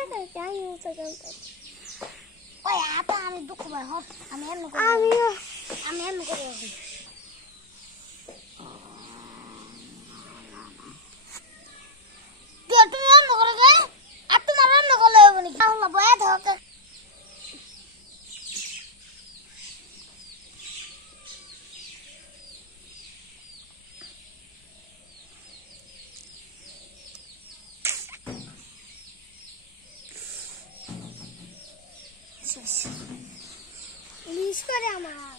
सकल क्या यूं सकल ओए आप हम दुख में हो हम एम को हम एम को শেষ ইলিশ করে আমার।